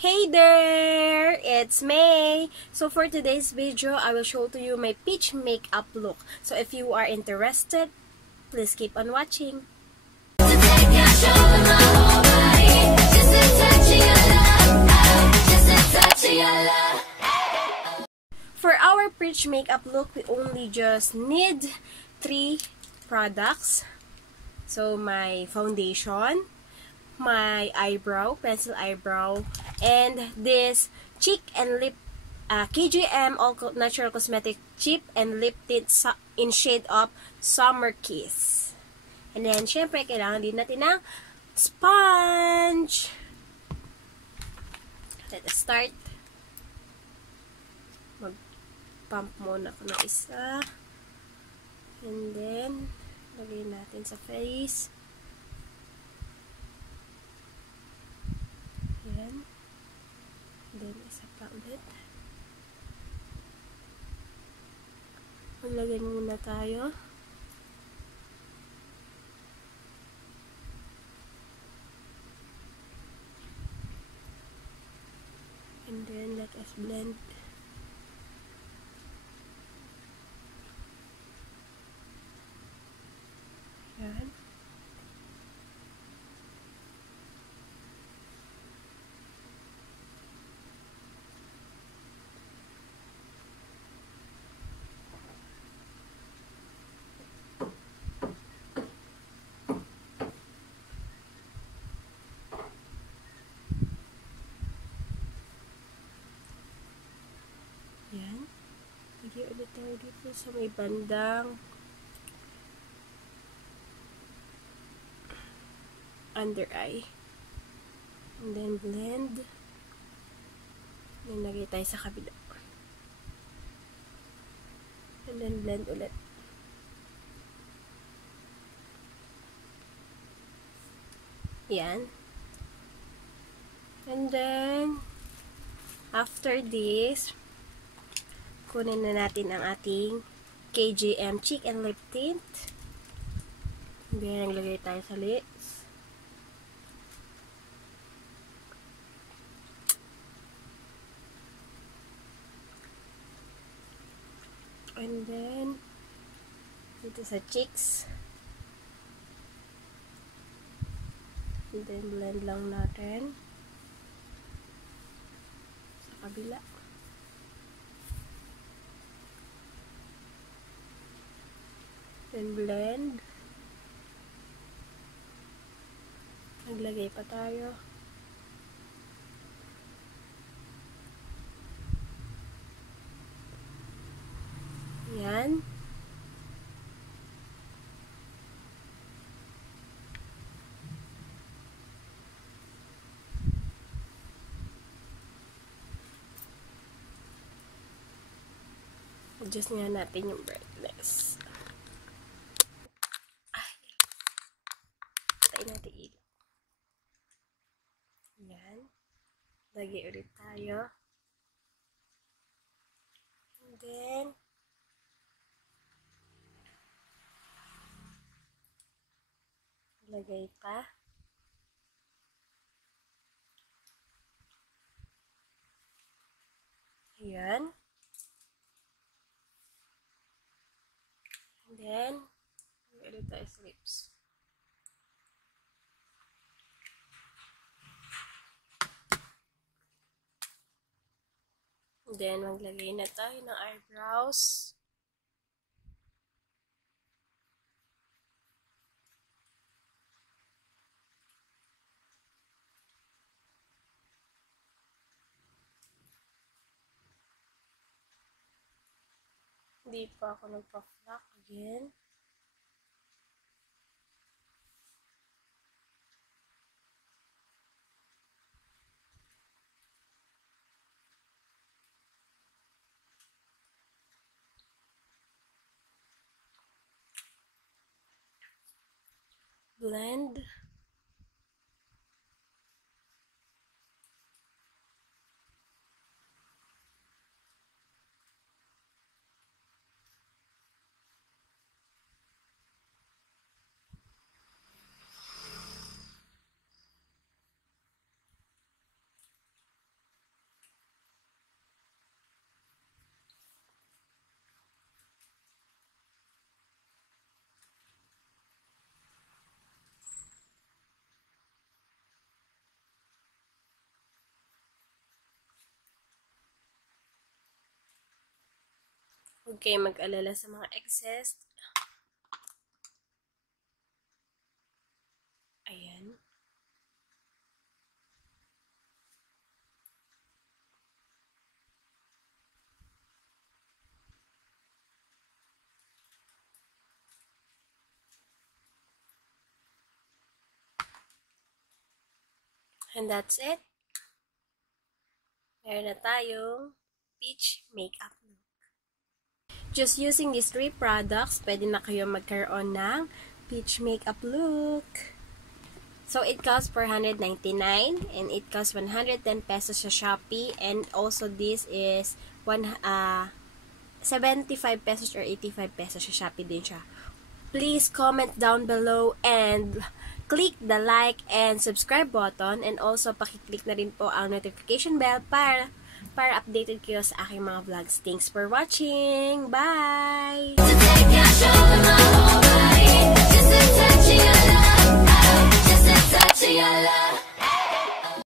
Hey there! It's May! So for today's video, I will show to you my peach makeup look. So if you are interested, please keep on watching. For our peach makeup look, we only just need 3 products. So my foundation, my eyebrow, pencil eyebrow, and this cheek and lip KGM All Natural Cosmetic Cheek and Lip Tint in shade of Summer Kiss. And then, syempre, kailangan din natin ng sponge. Let us start. Mag-pump muna ako ng isa. And then, lagay natin sa face. Ayan. Then, isa pa ulit. Maglagay muna tayo. And then, let us blend. Ayan. Yan. Lagyan ulit tayo dito sa may bandang under eye. And then blend. Then lagay tayo sa kabila. And then blend ulit. Yan. And then after this, kunin na natin ang ating KGM Cheek and Lip Tint. Then, naglagay tayo sa lips. And then, dito sa cheeks. And then, blend lang natin sa kabila. Then blend. Naglagay pa tayo. Yan. Adjust nga natin yung brightness. Natin ilaw. Yan. Lagay ulit tayo. And then, lagay pa. Ayan. And then, lagay ulit tayo sa lips. Then, maglagay na tayo ng eyebrows. Hindi pa ako nagpa-flock again. Blend. Huwag kayong mag-alala sa mga excess. Ayan. And that's it. Meron na tayong peach makeup look. Just using these 3 products, pwede na kayo magkaroon ng peach makeup look. So, it costs 499 and it costs 110 pesos sa Shopee, and also this is 75 pesos or 85 pesos sa Shopee din siya. Please comment down below and click the like and subscribe button, and also pakiclick na rin po ang notification bell para updated kayo sa aking mga vlogs. Thanks for watching! Bye!